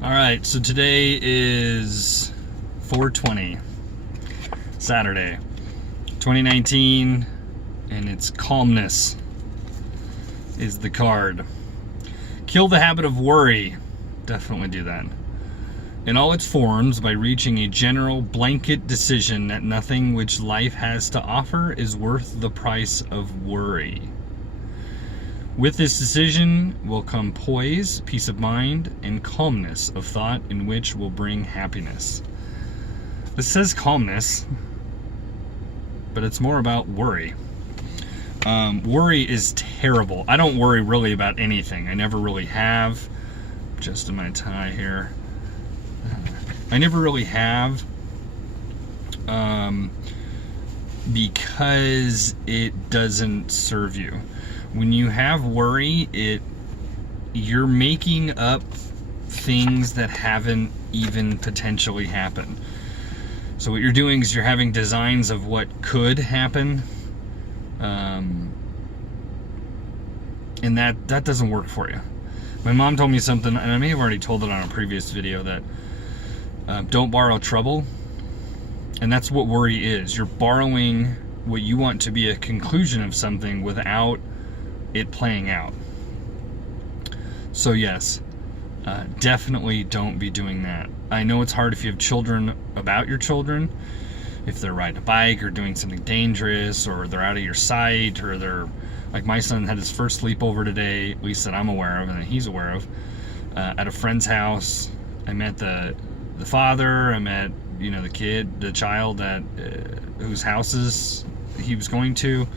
All right, so today is 4/20, Saturday, 2019, and it's Calmness is the card. Kill the habit of worry. Definitely do that. In all its forms, by reaching a general blanket decision that nothing which life has to offer is worth the price of worry. With this decision will come poise, peace of mind, and calmness of thought, in which will bring happiness. This says calmness, but it's more about worry. Worry is terrible. I don't worry really about anything. I never really have. Just in my tie here. I never really have. Because it doesn't serve you. When you have worry, you're making up things that haven't even potentially happened. So what you're doing is you're having designs of what could happen, and that doesn't work for you. My mom told me something, and I may have already told it on a previous video, that don't borrow trouble. And that's what worry is. You're borrowing what you want to be a conclusion of something without it playing out. So yes, definitely don't be doing that. I know it's hard if you have children, about your children, if they're riding a bike or doing something dangerous, or they're out of your sight, or they're, like my son had his first sleepover today, at least that I'm aware of and that he's aware of, at a friend's house. I met the father, I met the child at whose houses he was going to.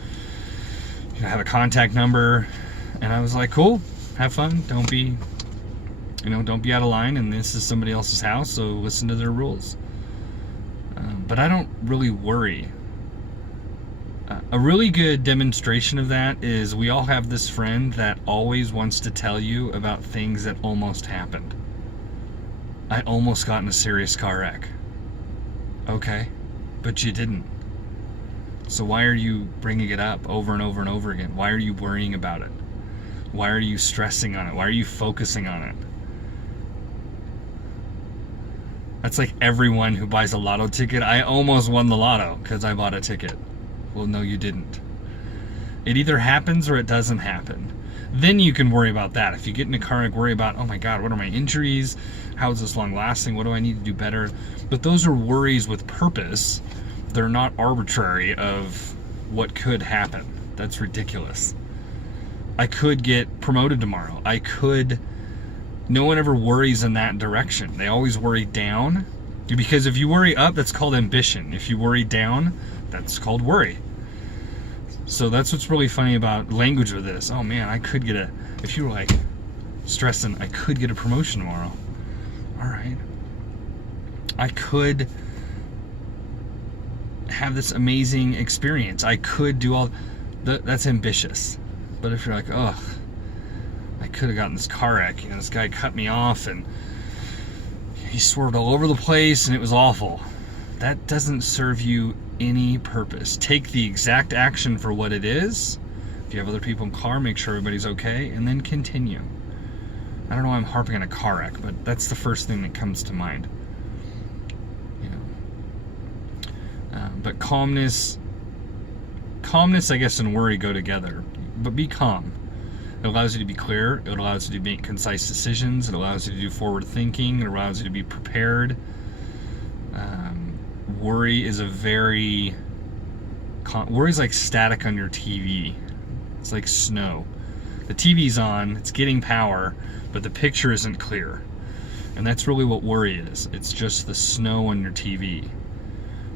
Have a contact number, and I was like, cool, have fun, don't be out of line, and this is somebody else's house, so listen to their rules. But I don't really worry. A really good demonstration of that is we all have this friend that always wants to tell you about things that almost happened. I almost got in a serious car wreck. Okay, but you didn't. So why are you bringing it up over and over and over again? Why are you worrying about it? Why are you stressing on it? Why are you focusing on it? That's like everyone who buys a lotto ticket. I almost won the lotto because I bought a ticket. Well, no, you didn't. It either happens or it doesn't happen. Then you can worry about that. If you get in a car wreck, worry about, oh my God, what are my injuries? How is this long lasting? What do I need to do better? But those are worries with purpose. They're not arbitrary of what could happen. That's ridiculous. I could get promoted tomorrow. No one ever worries in that direction. They always worry down. Because if you worry up, that's called ambition. If you worry down, that's called worry. So that's what's really funny about language with this. Oh man, if you were like stressing, I could get a promotion tomorrow. All right. I could have this amazing experience. I could do that's ambitious. But if you're like, oh, I could have gotten this car wreck. This guy cut me off and he swerved all over the place and it was awful. That doesn't serve you any purpose. Take the exact action for what it is. If you have other people in the car, make sure everybody's okay, and then continue. I don't know why I'm harping on a car wreck, but that's the first thing that comes to mind. But calmness, I guess, and worry go together. But be calm. It allows you to be clear. It allows you to make concise decisions. It allows you to do forward thinking. It allows you to be prepared. Worry is worry's like static on your TV. It's like snow. The TV's on, it's getting power, but the picture isn't clear. And that's really what worry is. It's just the snow on your TV.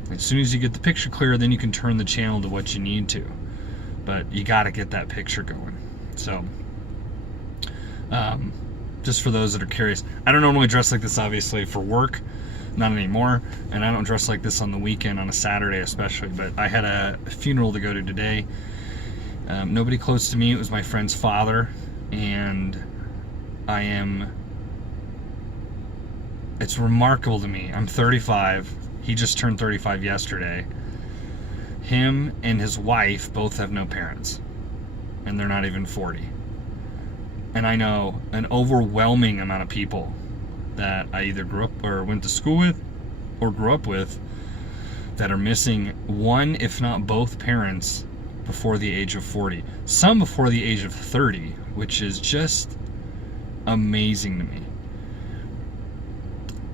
As soon as you get the picture clear, then you can turn the channel to what you need to. But you got to get that picture going. So, just for those that are curious, I don't normally dress like this, obviously, for work. Not anymore. And I don't dress like this on the weekend, on a Saturday especially. But I had a funeral to go to today. Nobody close to me. It was my friend's father. And it's remarkable to me. I'm 35. He just turned 35 yesterday. Him and his wife both have no parents. And they're not even 40. And I know an overwhelming amount of people that I either grew up or went to school with or grew up with that are missing one, if not both parents before the age of 40. Some before the age of 30, which is just amazing to me.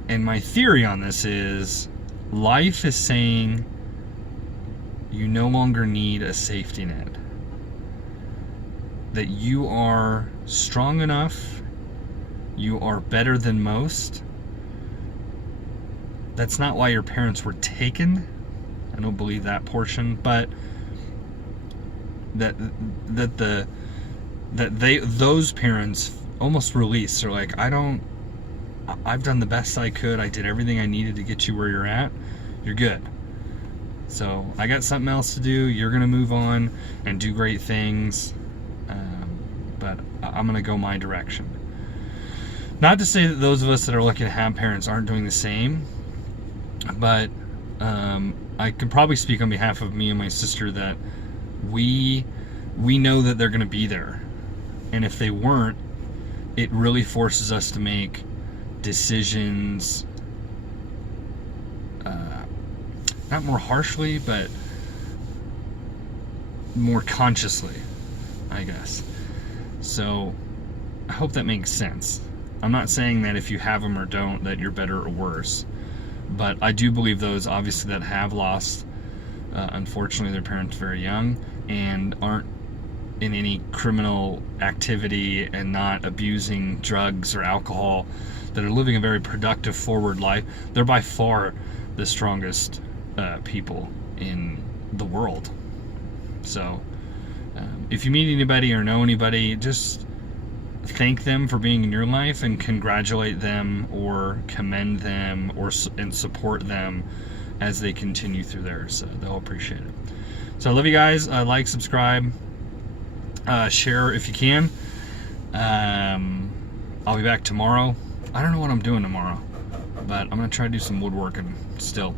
And my theory on this is life is saying you no longer need a safety net. That you are strong enough, you are better than most. That's not why your parents were taken. I don't believe that portion, but those parents almost release. They're like, I've done the best I could. I did everything I needed to get you where you're at. You're good. So I got something else to do. You're gonna move on and do great things. But I'm gonna go my direction. Not to say that those of us that are lucky to have parents aren't doing the same, but I can probably speak on behalf of me and my sister that we know that they're going to be there. And if they weren't, it really forces us to make decisions, not more harshly, but more consciously, I guess. So I hope that makes sense. I'm not saying that if you have them or don't, that you're better or worse. But I do believe those, obviously, that have lost, unfortunately, their parents very young and aren't in any criminal activity and not abusing drugs or alcohol, that are living a very productive, forward life, they're by far the strongest people in the world. So if you meet anybody or know anybody, just thank them for being in your life and congratulate them or commend them and support them as they continue through theirs. They'll appreciate it. So I love you guys. Like, subscribe, share if you can. I'll be back tomorrow. I don't know what I'm doing tomorrow, but I'm going to try to do some woodworking still.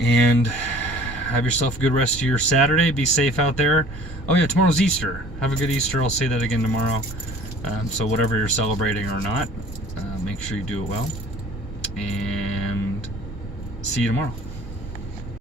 And have yourself a good rest of your Saturday. Be safe out there. Oh yeah, tomorrow's Easter. Have a good Easter. I'll say that again tomorrow. So whatever you're celebrating or not, make sure you do it well. And see you tomorrow.